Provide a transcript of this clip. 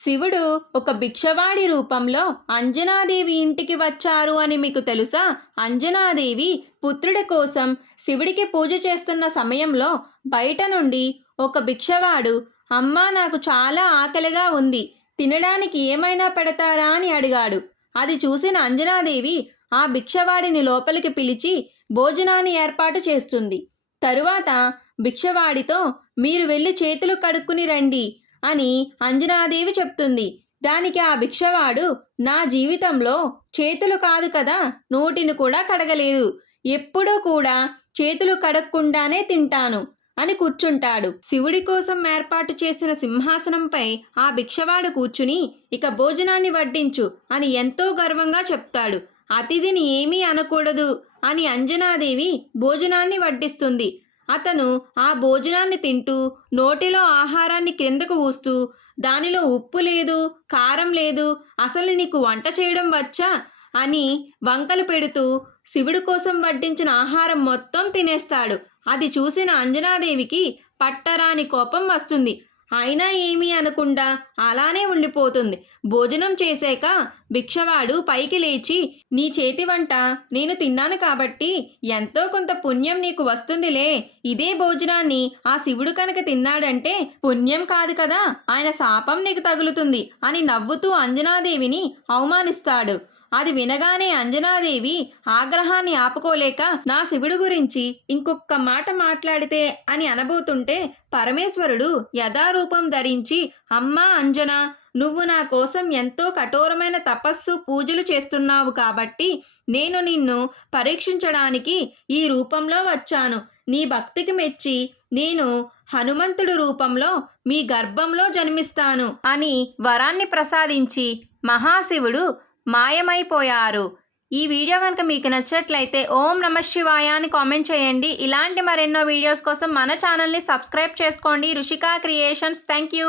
శివుడు ఒక భిక్షవాడి రూపంలో అంజనాదేవి ఇంటికి వచ్చారు అని మీకు తెలుసా? అంజనాదేవి పుత్రుడి కోసం శివుడికి పూజ చేస్తున్న సమయంలో బయట నుండి ఒక భిక్షవాడు అమ్మా నాకు చాలా ఆకలిగా ఉంది తినడానికి ఏమైనా పెడతారా? అని అడిగాడు. అది చూసిన అంజనాదేవి ఆ భిక్షవాడిని లోపలికి పిలిచి భోజనాన్ని ఏర్పాటు చేస్తుంది. తరువాత భిక్షవాడితో మీరు వెళ్ళి చేతులు కడుక్కుని రండి అని అంజనాదేవి చెప్తుంది. దానికి ఆ భిక్షవాడు నా జీవితంలో చేతులు కాదు కదా నోటిని కూడా కడగలేదు. ఎప్పుడూ కూడా చేతులు కడగకుండానే తింటాను అని కూర్చుంటాడు. శివుడి కోసం ఏర్పాటు చేసిన సింహాసనంపై ఆ భిక్షవాడు కూర్చుని ఇక భోజనాన్ని వడ్డించు అని ఎంతో గర్వంగా చెప్తాడు. అతిథిని ఏమీ అనకూడదు అని అంజనాదేవి భోజనాన్ని వడ్డిస్తుంది. అతను ఆ భోజనాన్ని తింటూ నోటిలో ఆహారాన్ని క్రిందకు ఊస్తూ దానిలో ఉప్పు లేదు కారం లేదు అసలు నీకు వంట చేయడం వచ్చా? అని వంకలు పెడుతూ శివుడు కోసం వడ్డించిన ఆహారం మొత్తం తినేస్తాడు. అది చూసిన అంజనాదేవికి పట్టరాని కోపం వస్తుంది. అయినా ఏమీ అనకుండా అలానే ఉండిపోతుంది. భోజనం చేశాక భిక్షవాడు పైకి లేచి నీ చేతి వంట నేను తిన్నాను కాబట్టి ఎంతో కొంత పుణ్యం నీకు వస్తుందిలే. ఇదే భోజనాన్ని ఆ శివుడు కనుక తిన్నాడంటే పుణ్యం కాదు కదా. ఆయన శాపం నీకు తగులుతుంది అని నవ్వుతూ అంజనాదేవిని అవమానిస్తాడు. అది వినగానే అంజనాదేవి ఆగ్రహాన్ని ఆపుకోలేక నా శివుడు గురించి ఇంకొక మాట మాట్లాడితే అని అనబోతుంటే పరమేశ్వరుడు యథారూపం ధరించి అమ్మా అంజన నువ్వు నా కోసం ఎంతో కఠోరమైన తపస్సు పూజలు చేస్తున్నావు కాబట్టి నేను నిన్ను పరీక్షించడానికి ఈ రూపంలో వచ్చాను. నీ భక్తికి మెచ్చి నేను హనుమంతుడు రూపంలో మీ గర్భంలో జన్మిస్తాను అని వరాన్ని ప్రసాదించి మహాశివుడు మాయమైపోయారు. ఈ వీడియో కనుక మీకు నచ్చినట్లయితే ఓం నమ శివాయ అని కామెంట్ చేయండి. ఇలాంటి మరెన్నో వీడియోస్ కోసం మన ఛానల్ని సబ్స్క్రైబ్ చేసుకోండి. రుషికా క్రియేషన్స్. Thank you